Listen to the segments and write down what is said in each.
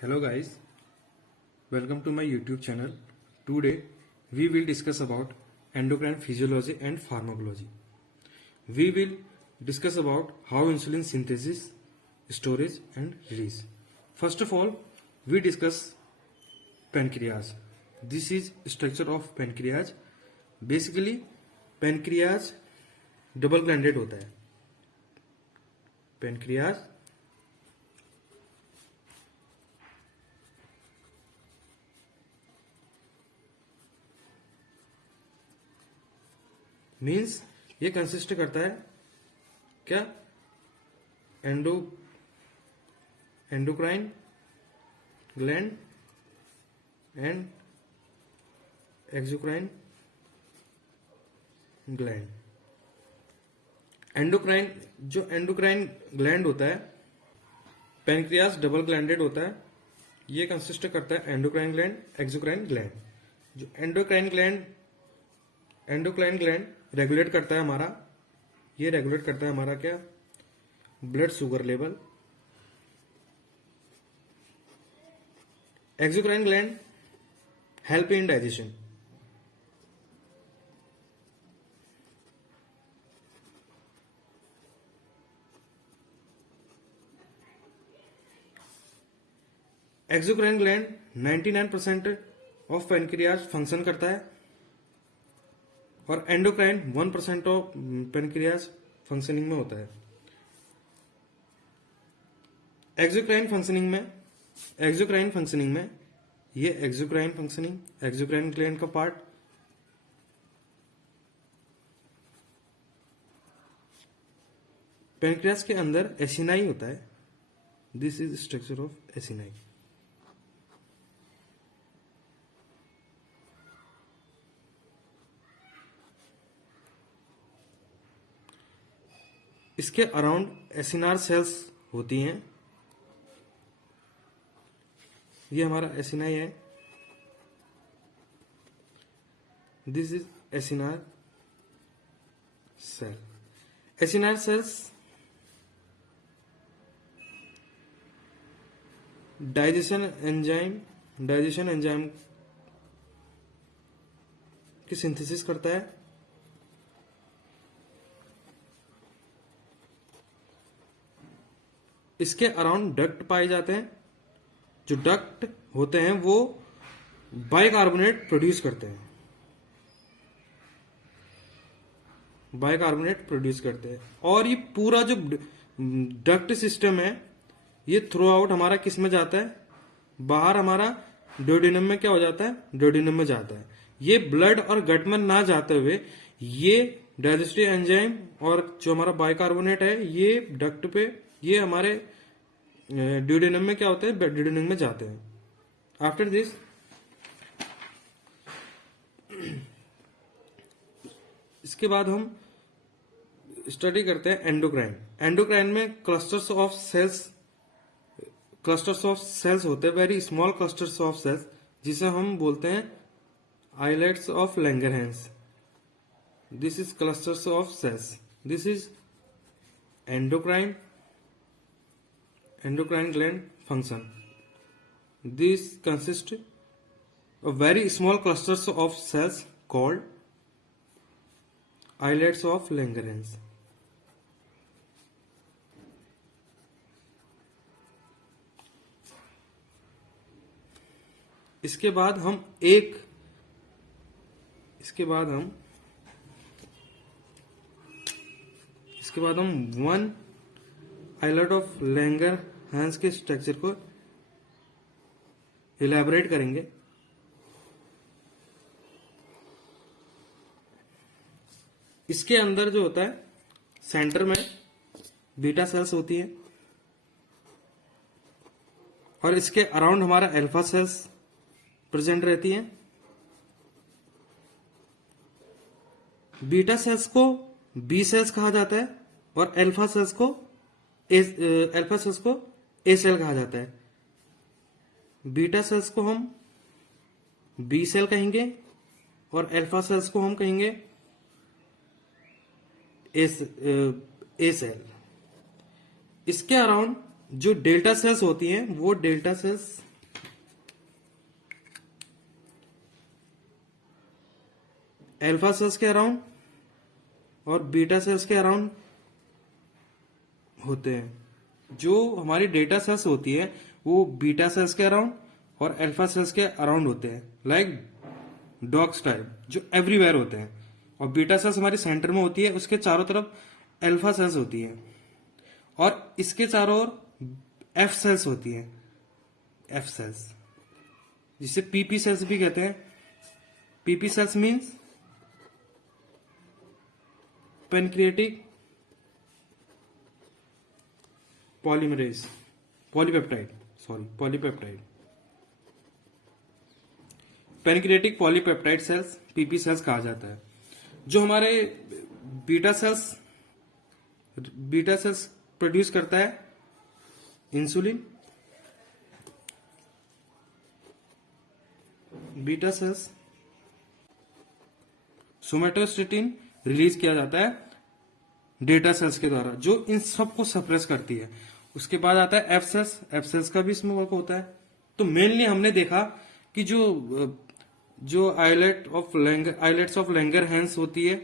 Hello guys, welcome to my YouTube channel. Today we will discuss about endocrine physiology and pharmacology. We will discuss about how insulin synthesis, storage and release. First of all, we discuss pancreas. This is structure of pancreas. Basically, pancreas double glanded होता है. Pancreas means ये consist करता है क्या endocrine gland and exocrine gland. Endocrine gland होता है, pancreas double ग्लैंडेड होता है. ये कंसिस्ट करता है एंडोक्राइन ग्लैंड, एक्सोक्राइन ग्लैंड. जो एंडोक्राइन ग्लैंड रेगुलेट करता है हमारा, ये रेगुलेट करता है हमारा क्या, blood sugar level. Exocrine gland help in digestion. Exocrine gland 99% of pancreas function करता है और एंडोक्राइन 1% ऑफ पैनक्रियाज फंक्शनिंग में होता है. एक्सोक्राइन फंक्शनिंग में ये एक्सोक्राइन ग्लैंड का पार्ट, पैनक्रियाज के अंदर एसिनाई होता है. This is structure of acini. इसके अराउंड एसिनार सेल्स होती हैं. ये हमारा एसिनाई है. This is acinar cell. Acinar cells digestion enzyme की सिंथेसिस करता है. इसके अराउंड डक्ट पाए जाते हैं. जो डक्ट होते हैं वो बाइकार्बोनेट प्रोड्यूस करते हैं. और ये पूरा जो डक्ट सिस्टम है ये थ्रू आउट हमारा किस में जाता है, बाहर हमारा डोडेनम में क्या हो जाता है, डोडेनम में जाता है. ये ब्लड और गट में ना जाते हुए ये डाइजेस्टिव एंजाइम और जो हमारा बाइकार्बोनेट है ये डक्ट पे, ये हमारे ड्यूडेनम में क्या होता है, ड्यूडेनम में जाते हैं. आफ्टर दिस इसके बाद हम स्टडी करते हैं एंडोक्राइन में क्लस्टर्स ऑफ सेल्स होते हैं, very small clusters of cells, जिसे हम बोलते हैं islets of Langerhans. This is clusters of cells. This is endocrine gland function. These consist of very small clusters of cells called islets of Langerhans. इसके बाद हम one islet of Langerhans के structure को elaborate करेंगे. इसके अंदर जो होता है, सेंटर में बीटा सेल्स होती है और इसके अराउंड हमारा अल्फा सेल्स प्रेजेंट रहती हैं. बीटा सेल्स को बी सेल्स कहा जाता है और अल्फा सेल्स को ए सेल कहा जाता है. बीटा सेल्स को हम बी सेल कहेंगे और अल्फा सेल्स को हम कहेंगे ए सेल. इसके अराउंड जो डेल्टा सेल्स होती हैं वो डेल्टा सेल्स अल्फा सेल्स के अराउंड और बीटा सेल्स के अराउंड होते हैं। जो हमारी डेटा सेल्स होती है वो बीटा सेल्स के अराउंड और अल्फा सेल्स के अराउंड होते हैं, लाइक डॉग्स टाइप जो एवरीवेयर होते हैं। और बीटा सेल्स हमारी सेंटर में होती है, उसके चारों तरफ अल्फा सेल्स होती है और इसके चारों ओर एफ सेल्स होती है, एफ सेल्स जिसे पीपी सेल्स भी कहते हैं। PP cells means pancreatic polymerase polypeptide pancreatic polypeptide cells PP cells कहा जाता है। जो हमारे बीटा सेल्स प्रोड्यूस करता है insulin. Beta cells somatostatin release किया जाता है डेटा सेल्स के द्वारा, जो इन सबको सप्रेस करती है। उसके बाद आता है एफ सेल्स का भी इसमें वर्क होता है। तो मेनली हमने देखा कि जो आइलेट्स ऑफ लैंगरहैंस होती है,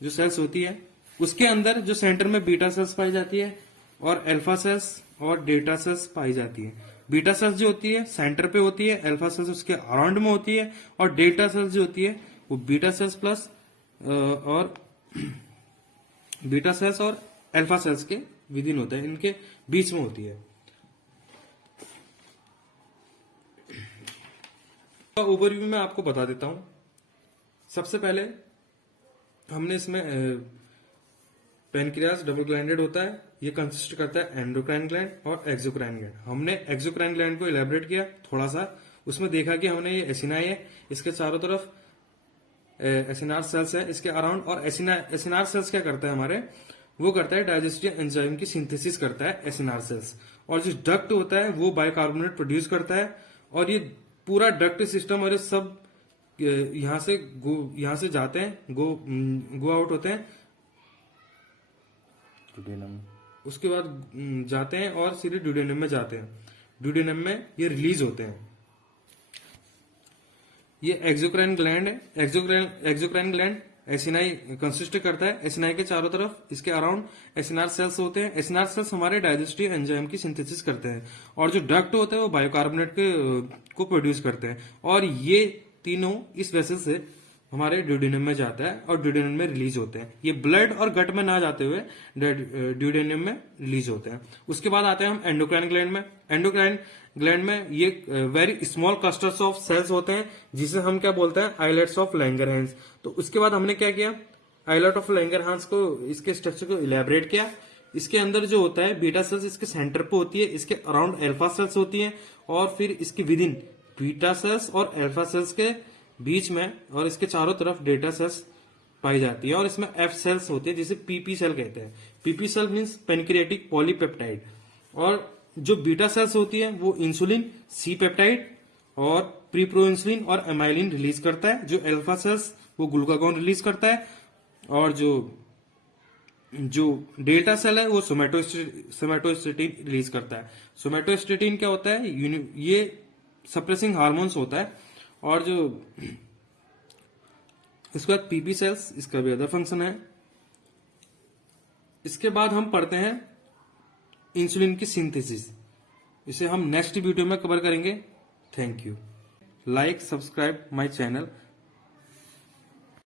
जो सेल्स होती है, उसके अंदर जो सेंटर में बीटा सेल्स पाई जाती है और अल्फा सेल्स और डेटा सेल्स पाई जाती है। बीटा सेल्स जो होती है सेंटर पे होती है, अल्फा सेल्स उसके अराउंड में होती है और डेटा सेल्स जो होती है वो बीटा सेल्स प्लस और बीटा सेल्स और अल्फा सेल्स के विद इन होता है, इनके बीच में होती है। ओवरव्यू में आपको बता देता हूं। सबसे पहले हमने इसमें पेनक्रियास डबल ग्लैंडेड होता है। ये कंसिस्ट करता है एंडोक्राइन ग्लैंड और एक्सोक्राइन ग्लैंड। हमने एक्सोक्राइन ग्लैंड को इलेबोरेट किया थोड़ा सा, उसमें देखा कि हमने ये एसिनाई है, इसके चारों तरफ एसिनार सेल्स है इसके अराउंड। और एसिनार सेल्स क्या करता है हमारे, वो करता है डाइजेस्टिव एंजाइम की सिंथेसिस करता है एसिनार सेल्स। और जो डक्ट होता है वो बाइकार्बोनेट प्रोड्यूस करता है। और ये पूरा डक्ट सिस्टम और ये सब यहां से जाते हैं, गो आउट होते हैं, उसके बाद जाते हैं और सीधे ड्यूडेनम में जाते हैं। ड्यूडेनम में ये रिलीज होते हैं। ये एक्सोक्राइन ग्लैंड है। एक्सोक्राइन ग्लैंड एसिनाई कंसिस्ट करता है। एसिनाई के चारों तरफ इसके अराउंड एसिनार सेल्स होते हैं। एसिनार सेल्स हमारे डाइजेस्टिव एंजाइम की सिंथेसिस करते हैं। और जो डक्ट होते हैं वो बायोकार्बोनेट को प्रोड्यूस करते हैं। और ये तीनों इस वेसल से हमारे ड्यूडेनम में जाता है और ड्यूडेनम में रिलीज होते हैं। ये ब्लड और गट में ना जाते हुए ड्यूडेनम में रिलीज होते हैं। उसके बाद आते हैं हम एंडोक्राइन ग्लैंड में। एंडोक्राइन ग्लैंड में ये very small clusters of cells होते हैं, जिसे हम क्या बोलते हैं, आइलेट्स ऑफ लैंगरहैंस। तो उसके बाद हमने क्या किया, आइलेट ऑफ लैंगरहैंस को, इसके स्ट्रक्चर को इलेबोरेट किया। इसके अंदर जो होता है बीटा सेल्स इसके सेंटर पे होती है, इसके अराउंड अल्फा सेल्स होती हैं और फिर इसके विद इन बीटा सेल्स और अल्फा सेल्स के बीच में और इसके चारों तरफ डेटा सेल्स पाई जाती है। और इसमें एफ सेल्स होती है जिसे पीपी सेल कहते हैं। PP cell means pancreatic polypeptide. और जो बीटा सेल्स होती है वो इंसुलिन, सी पेप्टाइड और प्रीप्रो इंसुलिन और एमाइलिन रिलीज करता है। जो अल्फा सेल्स वो ग्लूकागॉन रिलीज करता है। और जो डेल्टा सेल है वो सोमेटोस्टेटिन रिलीज करता है। सोमेटोस्टेटिन क्या होता है, ये सप्रेसिंग हार्मोन्स होता है। और जो इसके बाद पीपी सेल्स, इसका भी अदर फंक्शन है। इसके बाद हम पढ़ते हैं इंसुलिन की सिंथेसिस। इसे हम नेक्स्ट वीडियो में कवर करेंगे। Thank you. Like, subscribe my channel.